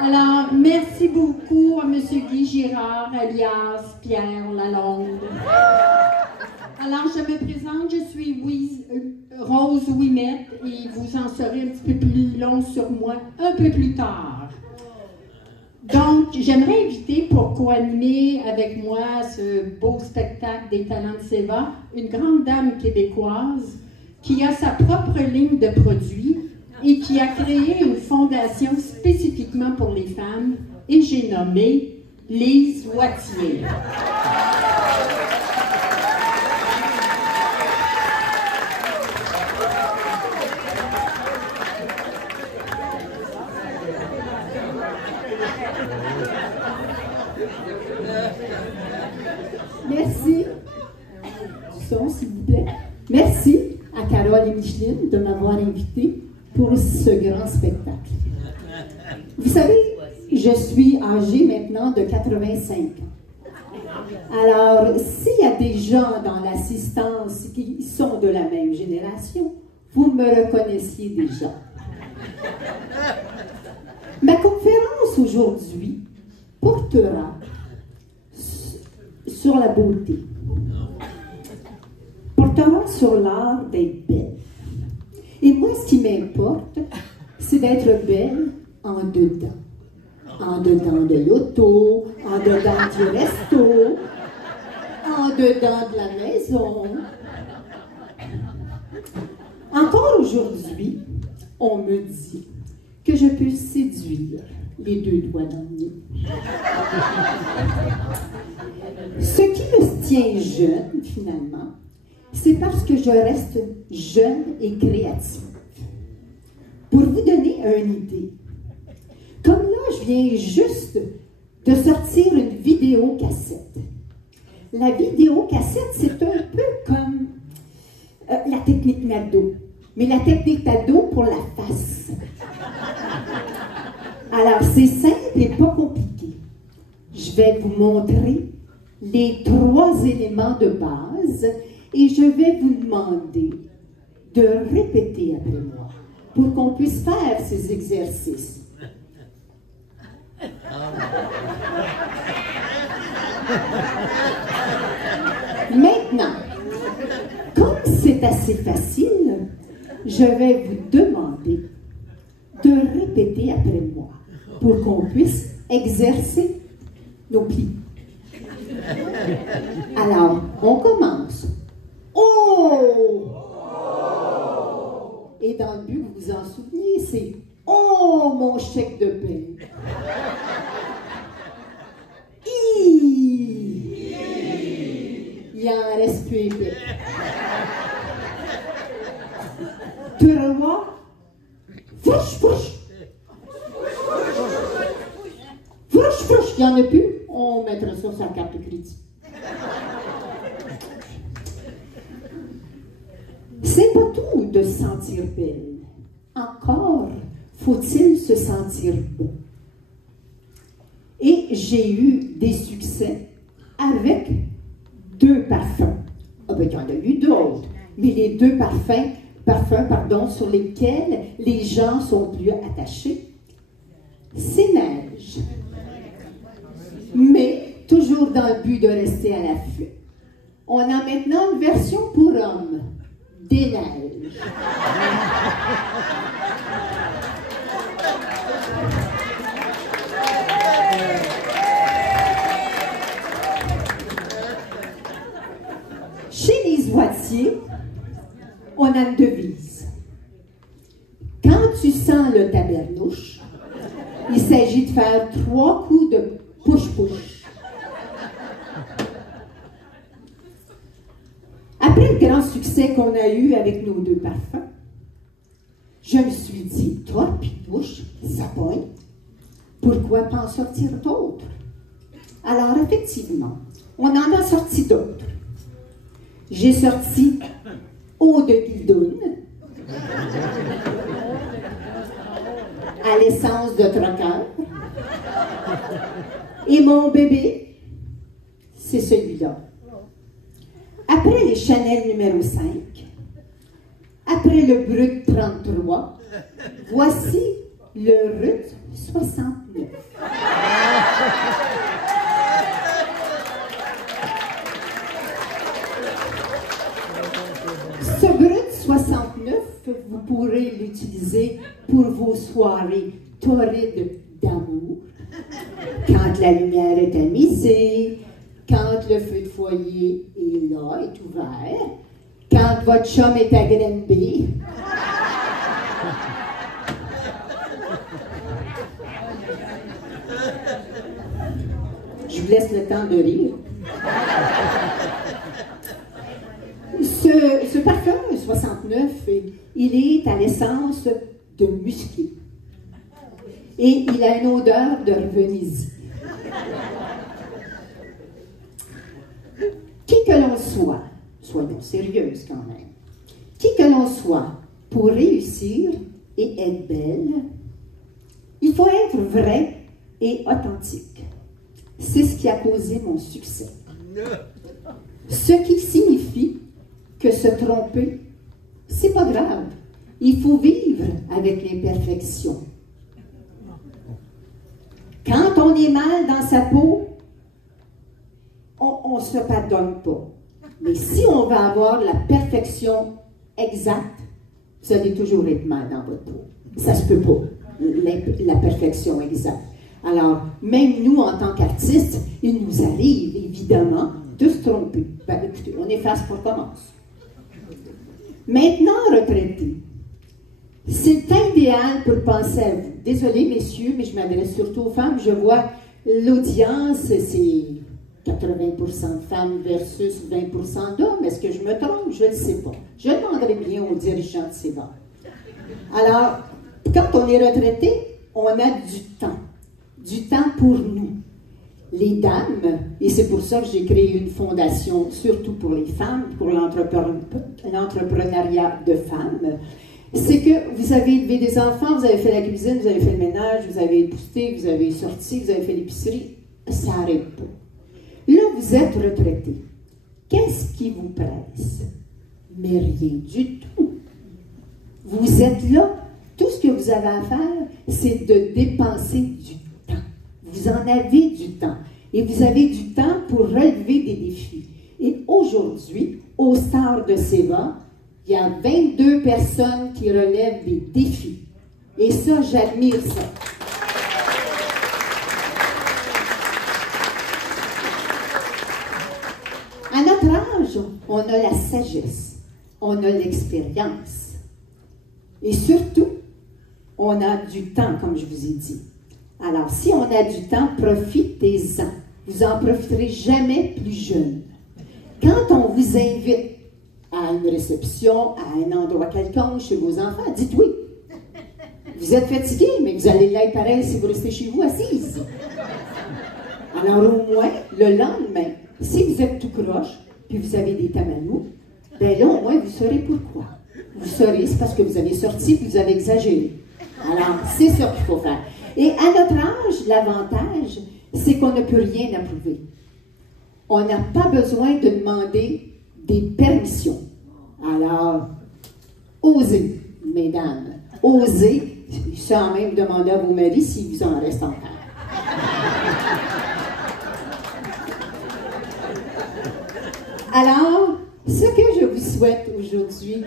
Alors, merci beaucoup à M. Guy Girard, alias Pierre Lalonde. Alors, je me présente, je suis Rose Ouimet et vous en saurez un petit peu plus long sur moi un peu plus tard. Donc, j'aimerais inviter pour co-animer avec moi ce beau spectacle des talents de Seva, une grande dame québécoise qui a sa propre ligne de produits et qui a créé une fondation spécifiquement pour les femmes, et j'ai nommé Lise Wattier. Merci. Du son, s'il vous plaît. Merci à Carole et Micheline de m'avoir invitée pour ce grand spectacle. Vous savez, je suis âgée maintenant de 85 ans. Alors, s'il y a des gens dans l'assistance qui sont de la même génération, vous me reconnaissiez déjà. Ma conférence aujourd'hui portera sur la beauté, portera sur l'art d'être belle. Et moi, ce qui m'importe, c'est d'être belle en dedans. En dedans de l'auto, en dedans du resto, en dedans de la maison. Encore aujourd'hui, on me dit que je peux séduire les deux doigts dans le nez. Ce qui me tient jeune, finalement, c'est parce que je reste jeune et créative. Pour vous donner une idée, comme là, je viens juste de sortir une vidéocassette. La vidéocassette, c'est un peu comme la technique Nadeau, mais la technique Nadeau pour la face. Alors, c'est simple et pas compliqué. Je vais vous montrer les 3 éléments de base et je vais vous demander de répéter après moi pour qu'on puisse faire ces exercices. Maintenant, comme c'est assez facile, je vais vous demander de répéter après moi pour qu'on puisse exercer nos plis. Alors, on commence. Oh! Et dans le but, vous vous en souvenez, c'est oh, mon chèque de paie. Il en reste plus épais. 3. Fouche, fouche. Fouche, fouche. Il n'y en a plus. On mettra ça sur la carte de crédit. C'est pas tout de se sentir belle. Encore faut-il se sentir beau. Et j'ai eu des succès avec 2 parfums. Ah ben, il y en a eu d'autres, mais les 2 parfums, sur lesquels les gens sont plus attachés, c'est Neige. Mais, toujours dans le but de rester à l'affût, on a maintenant une version pour hommes, des neiges. Chez les Wattier, on a une devise. Quand tu sens le tabernouche, il s'agit de faire 3 coups de push-push. Après le grand succès qu'on a eu avec nos 2 parfums, je me suis dit, toi puis push, ça pointe. Pourquoi pas en sortir d'autres? Alors, effectivement, on en a sorti d'autres. J'ai sorti eau de guidoune, à l'essence de troqueur. Et mon bébé, c'est celui-là. Après les Chanel numéro 5, après le Brut 33, voici le Ruth 69. Ce brut 69, vous pourrez l'utiliser pour vos soirées torrides d'amour, quand la lumière est tamisée, quand le feu de foyer est là, est ouvert, quand votre chum est à Granby. Je vous laisse le temps de rire. Ce parfum 69, il est à l'essence de musqué. Et il a une odeur de Venise. Qui que l'on soit, soyons sérieuses quand même, qui que l'on soit, pour réussir et être belle, il faut être vrai et authentique. C'est ce qui a causé mon succès. Ce qui signifie que se tromper, c'est pas grave. Il faut vivre avec l'imperfection. Quand on est mal dans sa peau, on ne se pardonne pas. Mais si on va avoir la perfection exacte, vous allez toujours être mal dans votre peau. Ça se peut pas, la perfection exacte. Alors, même nous, en tant qu'artistes, il nous arrive, évidemment, de se tromper. Ben, écoutez, on efface pour commencer. Maintenant, retraité, c'est idéal pour penser à vous. Désolée, messieurs, mais je m'adresse surtout aux femmes. Je vois l'audience, c'est 80% de femmes versus 20% d'hommes. Est-ce que je me trompe? Je ne sais pas. Je demanderai bien aux dirigeants de ces bars. Alors, quand on est retraité, on a du temps. Du temps pour nous. Les dames, et c'est pour ça que j'ai créé une fondation, surtout pour les femmes, pour l'entrepreneuriat de femmes, c'est que vous avez élevé des enfants, vous avez fait la cuisine, vous avez fait le ménage, vous avez épousseté, vous avez sorti, vous avez fait l'épicerie, ça n'arrête pas. Là, vous êtes retraité. Qu'est-ce qui vous presse? Mais rien du tout. Vous êtes là. Tout ce que vous avez à faire, c'est de dépenser du temps. Vous en avez du temps. Et vous avez du temps pour relever des défis. Et aujourd'hui, au Stars de Seva, il y a 22 personnes qui relèvent des défis. Et ça, j'admire ça. À notre âge, on a la sagesse, on a l'expérience. Et surtout, on a du temps, comme je vous ai dit. Alors, si on a du temps, profitez-en. Vous n'en profiterez jamais plus jeune. Quand on vous invite à une réception, à un endroit quelconque, chez vos enfants, dites oui. Vous êtes fatigué, mais vous allez l'être pareil si vous restez chez vous assise. Alors, au moins, le lendemain, si vous êtes tout croche, puis vous avez des tamalous, bien là, au moins, vous saurez pourquoi. Vous saurez, c'est parce que vous avez sorti et vous avez exagéré. Alors, c'est ça qu'il faut faire. Et à notre âge, l'avantage, c'est qu'on ne peut rien approuver. On n'a pas besoin de demander des permissions. Alors, osez, mesdames, osez, sans même demander à vos maris s'il vous en reste encore. Alors, ce que je vous souhaite aujourd'hui,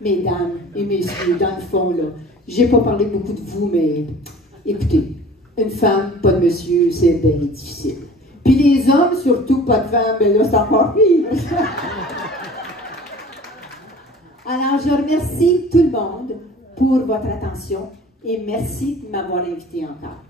mesdames et messieurs, dans le fond, là, j'ai pas parlé beaucoup de vous, mais écoutez, une femme, pas de monsieur, c'est bien difficile. Puis les hommes, surtout pas de femmes, ben là, c'est encore pire. Alors, je remercie tout le monde pour votre attention et merci de m'avoir invité encore.